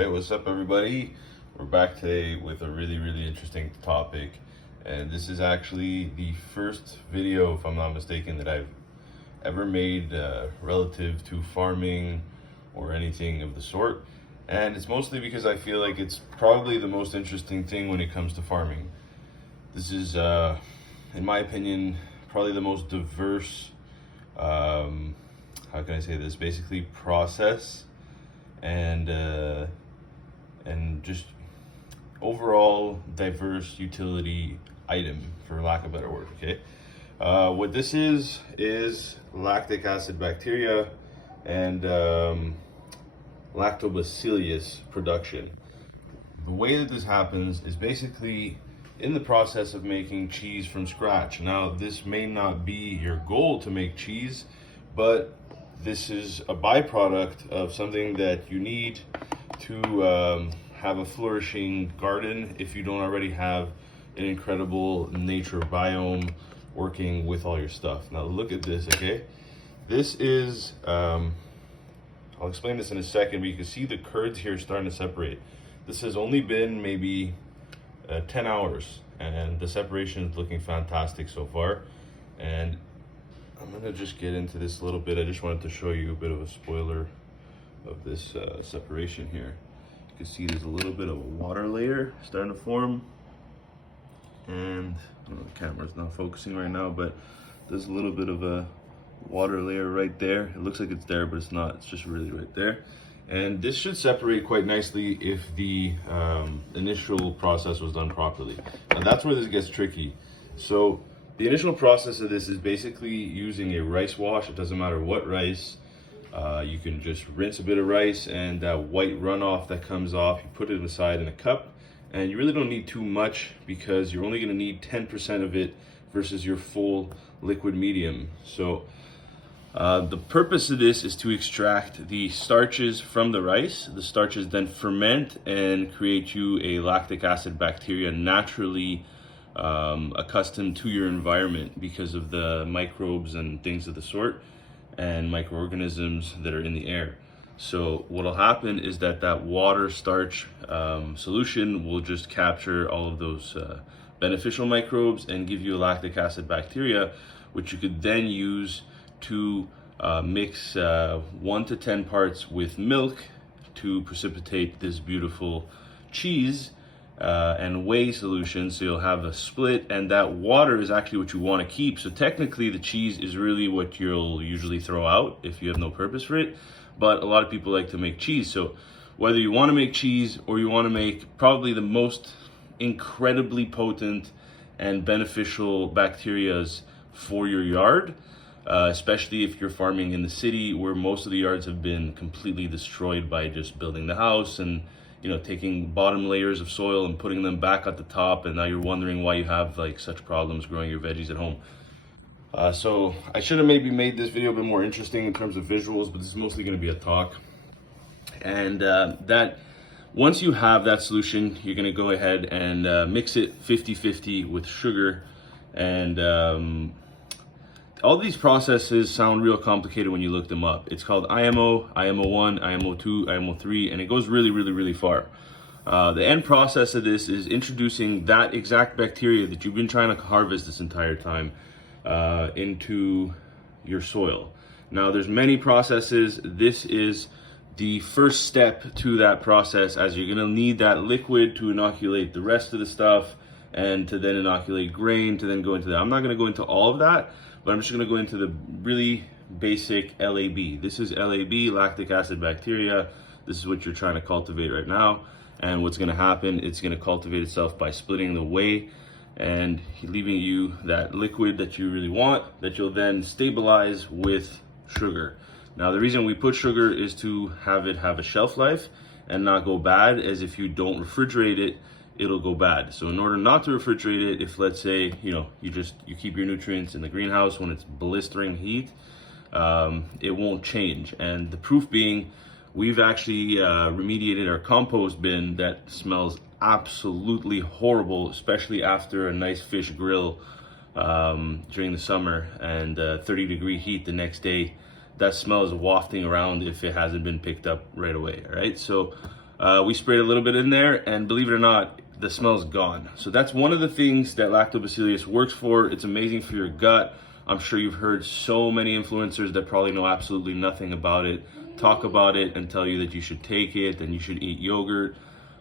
right, what's up everybody? We're back today with a really interesting topic, and this is actually the first video, if I'm not mistaken, that I've ever made relative to farming or anything of the sort. And it's mostly because I feel like it's probably the most interesting thing when it comes to farming. This is, in my opinion, probably the most diverse, how can I say this, basically process and just overall diverse utility item, for lack of a better word. Okay, what this is lactic acid bacteria and lactobacillus production. The way that this happens is basically in the process of making cheese from scratch. Now, this may not be your goal to make cheese, but this is a byproduct of something that you need to have a flourishing garden if you don't already have an incredible nature biome working with all your stuff. Now look at this, okay? This is, I'll explain this in a second, but you can see the curds here starting to separate. This has only been maybe 10 hours, and the separation is looking fantastic so far. And I'm gonna just get into this a little bit. I just wanted to show you a bit of a spoiler of this separation here. You can see there's a little bit of a water layer starting to form, and I don't know, the camera's not focusing right now, but there's a little bit of a water layer right there. It looks like it's there, but it's not. It's just really right there. And this should separate quite nicely if the initial process was done properly. And that's where this gets tricky. So the initial process of this is basically using a rice wash. It doesn't matter what rice. You can just rinse a bit of rice, and that white runoff that comes off, you put it aside in a cup. And you really don't need too much, because you're only going to need 10% of it versus your full liquid medium. So the purpose of this is to extract the starches from the rice. The starches then ferment and create you a lactic acid bacteria naturally accustomed to your environment because of the microbes and things of the sort, and microorganisms that are in the air. So what'll happen is that water starch solution will just capture all of those beneficial microbes and give you a lactic acid bacteria, which you could then use to mix 1 to 10 parts with milk to precipitate this beautiful cheese and whey solution. So you'll have a split, and that water is actually what you want to keep. So technically the cheese is really what you'll usually throw out if you have no purpose for it. But a lot of people like to make cheese. So whether you want to make cheese or you want to make probably the most incredibly potent and beneficial bacterias for your yard, especially if you're farming in the city where most of the yards have been completely destroyed by just building the house and, you know, taking bottom layers of soil and putting them back at the top, and now you're wondering why you have like such problems growing your veggies at home. So I should have maybe made this video a bit more interesting in terms of visuals, but this is mostly going to be a talk. And that once you have that solution, you're going to go ahead and mix it 50-50 with sugar. And all these processes sound real complicated when you look them up. It's called IMO, IMO1, IMO2, IMO3, and it goes really far. The end process of this is introducing that exact bacteria that you've been trying to harvest this entire time into your soil. Now, there's many processes. This is the first step to that process, as you're gonna need that liquid to inoculate the rest of the stuff, and to then inoculate grain, to then go into that. I'm not gonna go into all of that, but I'm just gonna go into the really basic L.A.B. This is L.A.B, lactic acid bacteria. This is what you're trying to cultivate right now. And what's gonna happen, it's gonna cultivate itself by splitting the whey and leaving you that liquid that you really want, that you'll then stabilize with sugar. Now, the reason we put sugar is to have it have a shelf life and not go bad, as if you don't refrigerate it, it'll go bad. So in order not to refrigerate it, if let's say, you know, you keep your nutrients in the greenhouse when it's blistering heat, it won't change. And the proof being, we've actually remediated our compost bin that smells absolutely horrible, especially after a nice fish grill during the summer and 30-degree heat the next day. That smell is wafting around if it hasn't been picked up right away, all right? So We sprayed a little bit in there, and believe it or not, the smell's gone. So that's one of the things that lactobacillus works for. It's amazing for your gut. I'm sure you've heard so many influencers that probably know absolutely nothing about it talk about it and tell you that you should take it and you should eat yogurt.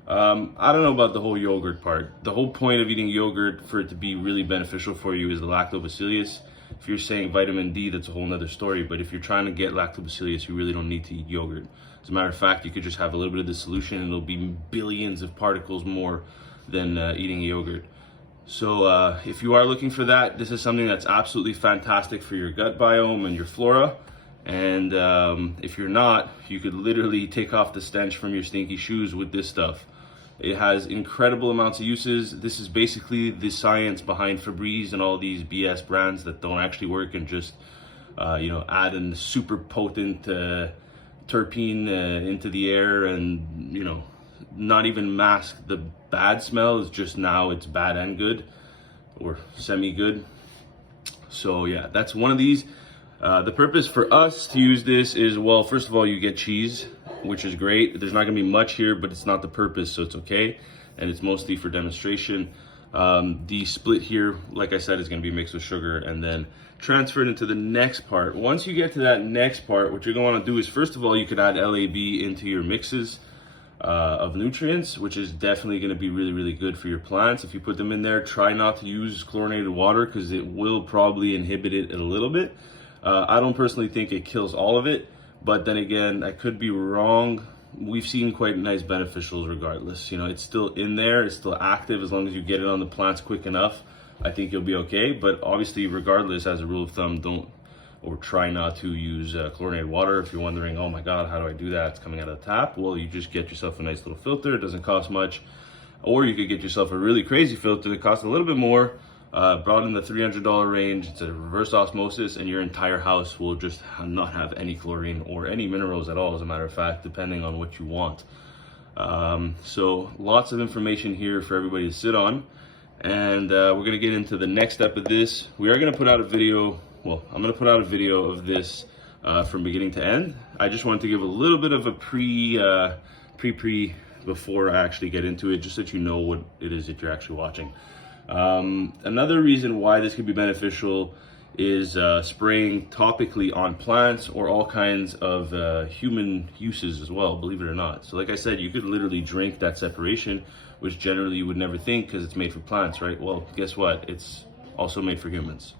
I don't know about the whole yogurt part. The whole point of eating yogurt, for it to be really beneficial for you, is the lactobacillus. If you're saying vitamin D, that's a whole nother story. But if you're trying to get lactobacillus, you really don't need to eat yogurt. As a matter of fact, you could just have a little bit of the solution and it'll be billions of particles more than eating yogurt. So if you are looking for that, this is something that's absolutely fantastic for your gut biome and your flora. And if you're not, you could literally take off the stench from your stinky shoes with this stuff. It has incredible amounts of uses. This is basically the science behind Febreze and all these BS brands that don't actually work and just add a super potent terpene into the air and not even mask the bad smell. It's just now it's bad and good, or semi-good. So yeah, that's one of these. The purpose for us to use this is, well, first of all, you get cheese, which is great. There's not gonna be much here, but it's not the purpose, so it's okay. And it's mostly for demonstration. The split here, like I said, is gonna be mixed with sugar and then transferred into the next part. Once you get to that next part, what you're gonna wanna do is, first of all, you could add L.A.B into your mixes of nutrients, which is definitely going to be really, really good for your plants. If you put them in there, try not to use chlorinated water because it will probably inhibit it a little bit. I don't personally think it kills all of it, but then again, I could be wrong. We've seen quite nice beneficials regardless. It's still in there, it's still active. As long as you get it on the plants quick enough, I think you'll be okay. But obviously, regardless, as a rule of thumb, don't or try not to use chlorinated water. If you're wondering, oh my God, how do I do that? It's coming out of the tap. Well, you just get yourself a nice little filter. It doesn't cost much. Or you could get yourself a really crazy filter that costs a little bit more, brought in the $300 range. It's a reverse osmosis, and your entire house will just not have any chlorine or any minerals at all, as a matter of fact, depending on what you want. So lots of information here for everybody to sit on. And we're gonna get into the next step of this. We are gonna put out a video. Well, I'm gonna put out a video of this from beginning to end. I just wanted to give a little bit of a pre before I actually get into it, just so that you know what it is that you're actually watching. Another reason why this could be beneficial is spraying topically on plants or all kinds of human uses as well, believe it or not. So like I said, you could literally drink that separation, which generally you would never think because it's made for plants, right? Well, guess what? It's also made for humans.